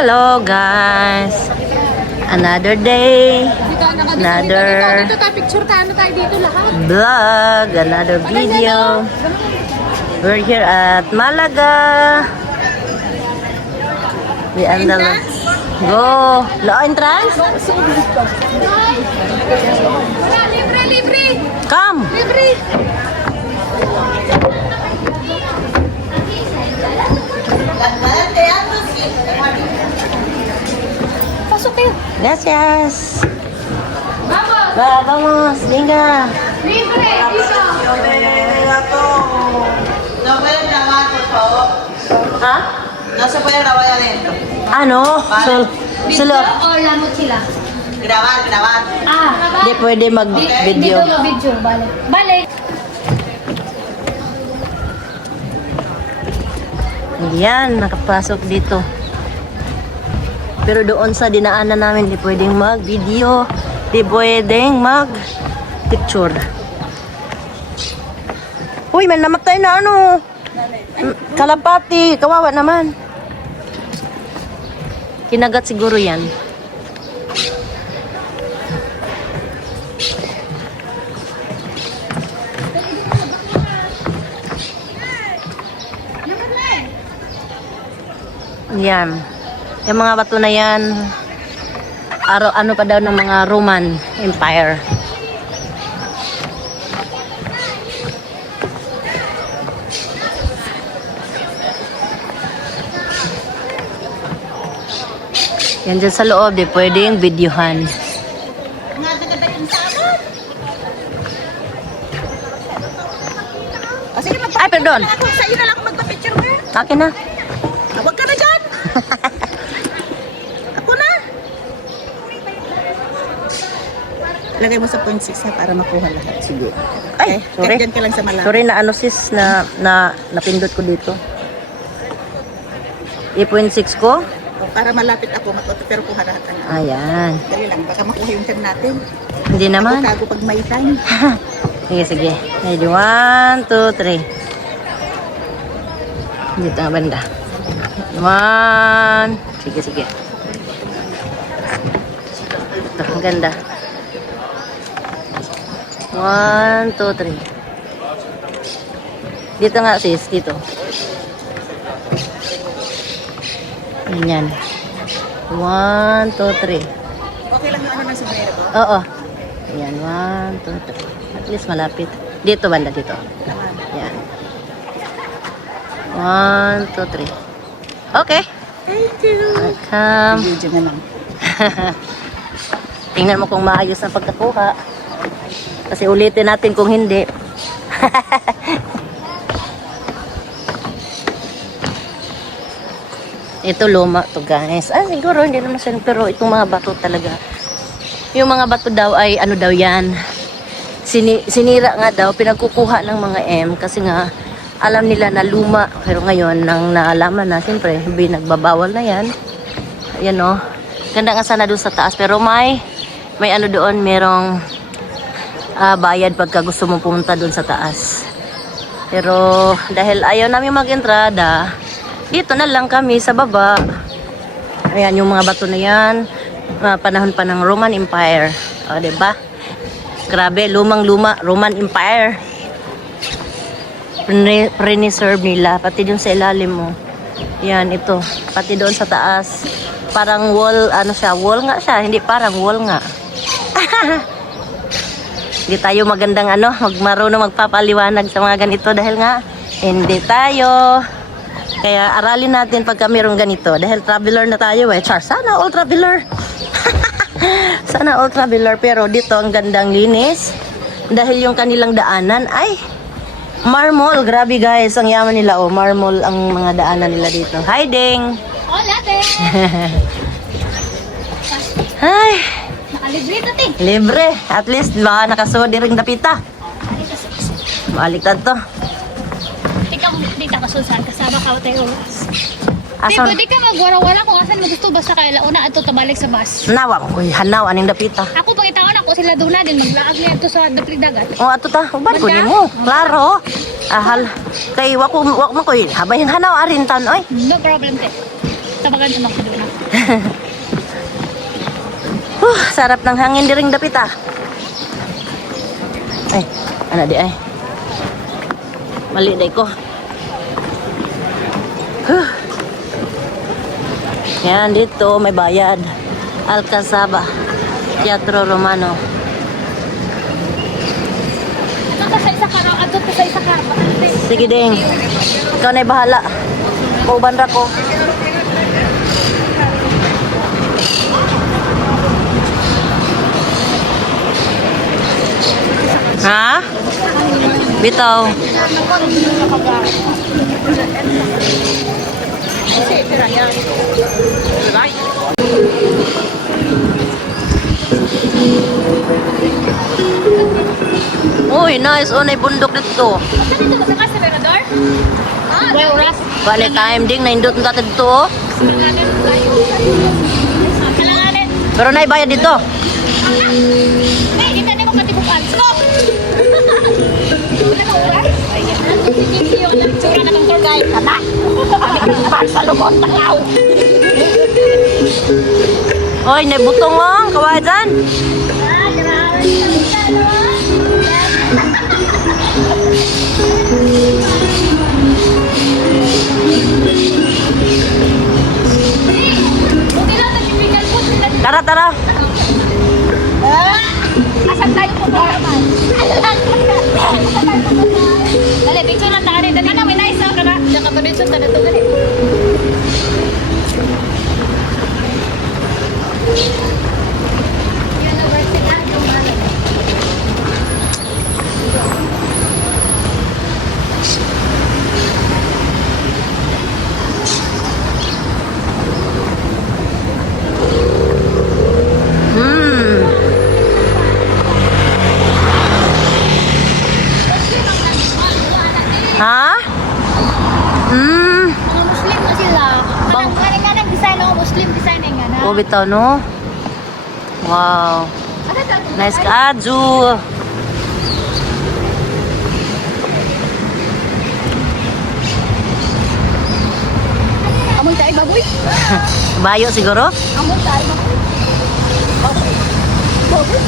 Hello guys, another day, another vlog, another video. We're here at Malaga. We are the go low entrance. Come. Pasok kayo. Gracias. Vamos, venga. Libre, dito. No pueden grabar, por favor. ¿Ah? No se puede grabar adentro. Ah, no. Vale. Solo. O la mochila? Grabar, grabar. Hindi pwede mag-video. Dito video, bale. Bale. Yan, nakapasok dito. Pero doon sa dinaanan namin, di pwedeng mag-video. Di pwedeng mag-picture. Uy, man, namatay na ano. Kalapati, kawawa naman. Kinagat siguro yan. Yan. Yung mga bato na yan, ano pa daw ng mga Roman Empire. Yan dyan sa loob, di pwedeng videohan. Sige, Ay, pardon. ako sa iyo na lang magpa-picture ka. Akin na. Huwag ka na dyan. Ako na. Lagay mo sa 0.6 ha, para makuha lahat. Sige. Ay, sorry. Dyan ka lang sa malapit. Sorry na ano sis, napindot ko dito. 8.6 ko. Para malapit ako, pero kuha lahat ka na. Ayan. Dali lang, baka makuha yung time natin. Hindi naman. Tago pag may time. Sige, sige. Ready, 1, 2, 3. Dito ang banda. 1. Sige, sige. Ito, ang ganda. 1, 2, 3. Dito nga sis, dito. Ganyan. 1, 2, 3. Okay lang yung ano ng sombrero ko. Oo. Ayan, 1, 2, 3. At least malapit. Dito banda, dito. Ayan. 1, 2, 3. Okay. Thank you. Welcome. Video na lang. Tingnan mo kung maayos ang pagkakuha. Kasi ulitin natin kung hindi. Ito luma to guys. Ah, siguro hindi naman siya. Pero itong mga bato talaga. Yung mga bato daw ay ano daw yan. Sinira nga daw. Pinagkukuha ng mga M. Kasi nga alam nila na luma. Pero ngayon nang naalaman na. Siyempre nagbabawal na yan. Ayan o. Ganda nga sana doon sa taas. Pero may ano doon. Merong bayad pagka gusto mo pumunta doon sa taas. Pero dahil ayaw namin mag-entrada, dito na lang kami sa baba. Ayan yung mga bato na yan. Panahon pa ng Roman Empire. O, diba? Grabe, lumang-luma. Roman Empire. Pre-reserve nila. Pati dun sa ilalim mo. Yan, ito. Pati doon sa taas. Parang wall, ano siya? Wall nga siya. Hindi parang wall nga. Hindi tayo magandang marunong magpapaliwanag sa mga ganito dahil nga hindi tayo. Kaya aralin natin pagka mayroong ganito dahil traveler na tayo eh. Char, sana all traveler. Sana all traveler, pero dito ang gandang linis dahil yung kanilang daanan ay marmol. Grabe guys, ang yaman nila oh, marmol ang mga daanan nila dito. Hi Ding. Hola, te. Hi. Nakalibre ito, te. Libre. At least baka nakasuod ring dapita. Baliktad to. Di ka kasunsan, kasama ka tayo. Di Asan? pwede ka magwara-wara kung asan mo gusto basta kaya launa ato tabalik sa bus. Nawa ko, hanaw aning dapita. Ako pangitaon ako sila doon na din maglaag niya ito sa dapit dagat. O ato ta, uban ko nimo. Klaro. Ahal kay wako man ko habayin hanaw arin tan oy. No problem, te. Tabagan naman ko doon. Sarap ng hangin di ring dapit ah. Ay, ano di ay. Mali day ko. Yan, dito may bayad. Alcazaba, Teatro Romano. Ato ka sa isa ka, ato ka sa isa ka. Sige ding. Ikaw na'y bahala. Pauban ra ko. Ha? Bitaw. Uy, nice. Oh, bundok dito. Saan ito? Sa kasi Mirador? Well, Ras. Bali time ding naindot na dito. Oh. Kalanganin. Pero naibayad dito. Eh, kita na mo katibukan. Stop! Wala ka wala? Yung nagtsura na ng tour guide. Tata! Kami sa lumot, takaw! Oy, naibutong oh. Kaway dyan. Ah, grabe. Buti lang, nagbibigan po. Tara, tara. Asan tayo po ba naman? Dali, picture lang tayo. Dali na, may nice na ka na. Diyan ka pa rin siya, ito gali. Ha? Mga Muslim na sila. Kanang nga ng design ako, Muslim design nga na. Oh, bitaw no? Wow. Nice ka, Aju. Amoy tayo, baboy. Bayo siguro? Amoy tayo, baboy. Baboy. Baboy.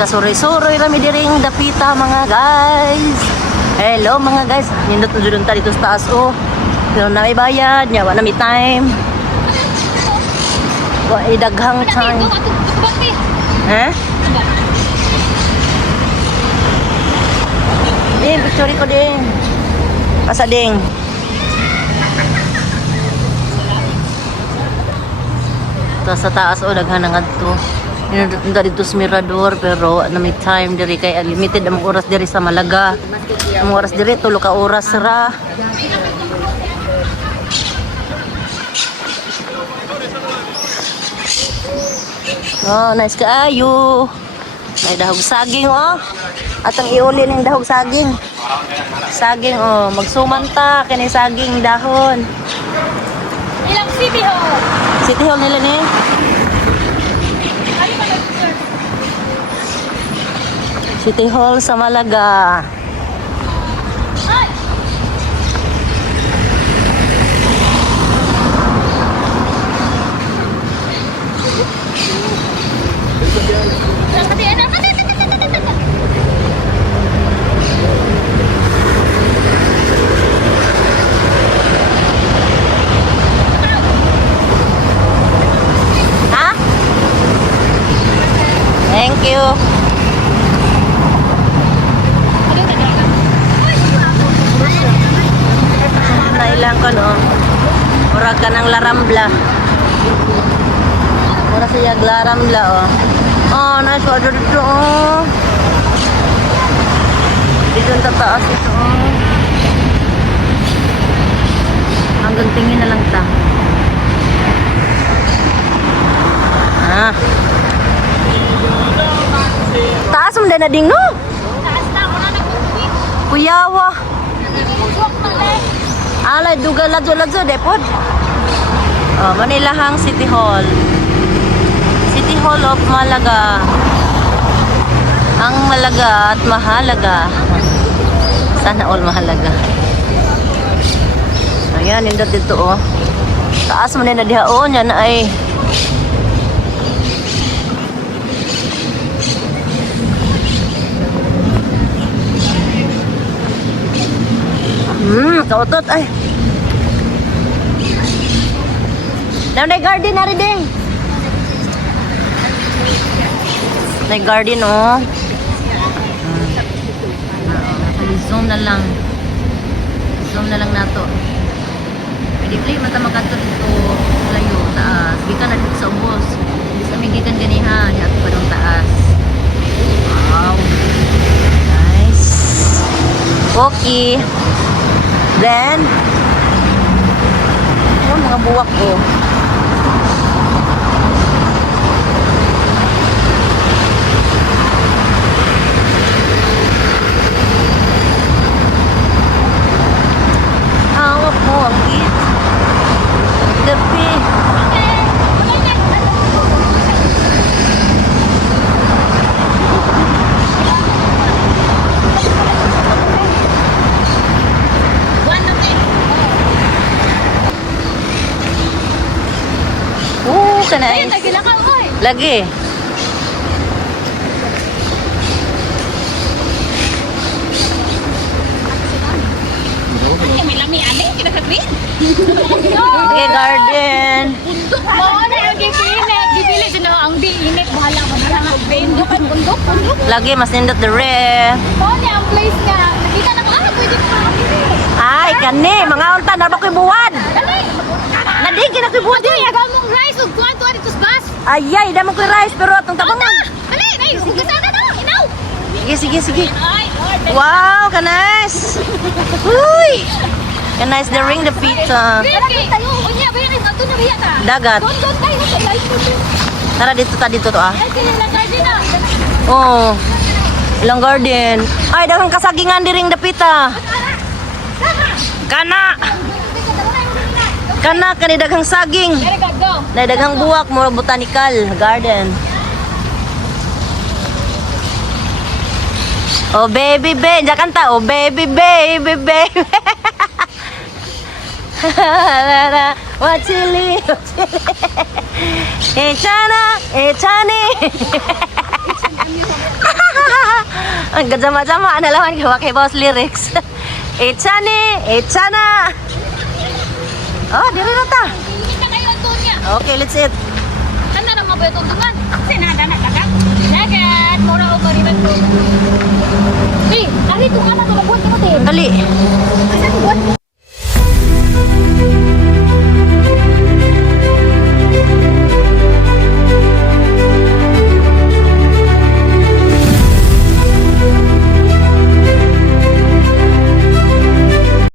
Kasuroy-suroy rami diring dapita mga guys. Hello mga guys. Nindot na dyan dito sa taas oh. Pero na may bayad. Yawa na may time. Wa idaghang time. Eh? Din, picture ko din. Pasa ding. Ito sa taas oh, daghan nga to. Nindot dito sa Mirador pero na may time diri kay limited ang oras diri sa Malaga. Ang oras diri tulo ka oras ra. Oh, nice kaayo. May dahog saging oh. At ang iuli ng dahog saging. Saging oh, magsumanta kini saging dahon. Ilang city hall. City Hall nila ni. Ano ba nag-sir? City Hall sa Malaga. Ay! Ha? Thank you. Nailang ko no. Murag ka ng larambla. Mura siya larambla oh. Oh, nice order dito oh. Dito ang tataas ito oh. Hanggang tingin na lang ta. Ah. Taas mo na ding no? Taas na ako na nag-uwi. Kuyawa. Nag-uwak na lang. Alay, duga ladyo-ladyo, depod. Oh, Manilahang City Hall. City Hall of Malaga. mahalaga at mahalaga. Sana all mahalaga. Ayan, nindot dito oh. Taas mo na diha oh, yan ay. Kautot ay. Daw na garden na rin ding. Na garden oh. Zoom na lang. Zoom na lang nato. Pwede play mata makato dito layo taas. Gikan na dito sa ubos. Bisa may gikan ganiha di ato pa dong taas. Wow. Nice. Okay. Then oh, mga buwak ko. Awak mo ang git. Gabi. Kanais. Lagi lang ka, oy. Lagi. May lami ani kita sa green. Lagi garden. Bundok mo na ang gipili din ang di init bahala mo na ang bundok. Lagi mas nindot the ref. Mo ni ang place nga. Nakita na ko pwede pa. Ay, kani. Mga unta na ba ko'y buwan? Dali. Nadigi na ko'y buwan. Dali aga mong rice ug tuwan dito sa bus. Ay, damo ko'y rice pero atong tabangon. Dali, dali. Sige sana na. Inaw. Sige. Ay, order. Wow, kanis. Uy. Kanis the ring the pizza. Bibi tayo. Unya ba yan ato na biya ta. Dagat. Don tayo sa ilalim. Tara dito to ah. Ay kini lang garden na. Oh. Ilang garden. Ay, daghang kasagingan di ring the pita. Kana. Kana kani daghang saging. Very good, go. Na daghang buwak mo botanical garden. Oh baby baby, diyan kanta. Oh baby baby baby. Wachili. Echani. Ang gajama-jama na lawan ko kay boss lyrics. Echana. Oh, dili na ta. Kita kayo ang tunya. Okay, let's eat. Tanda na mabuhay itong tungan. Sinada na lagat. Lagat. Mura o mariban ko. Eh, ari tungan na ito. Mabuhay ka mo, te. Dali. Asa ko buhat?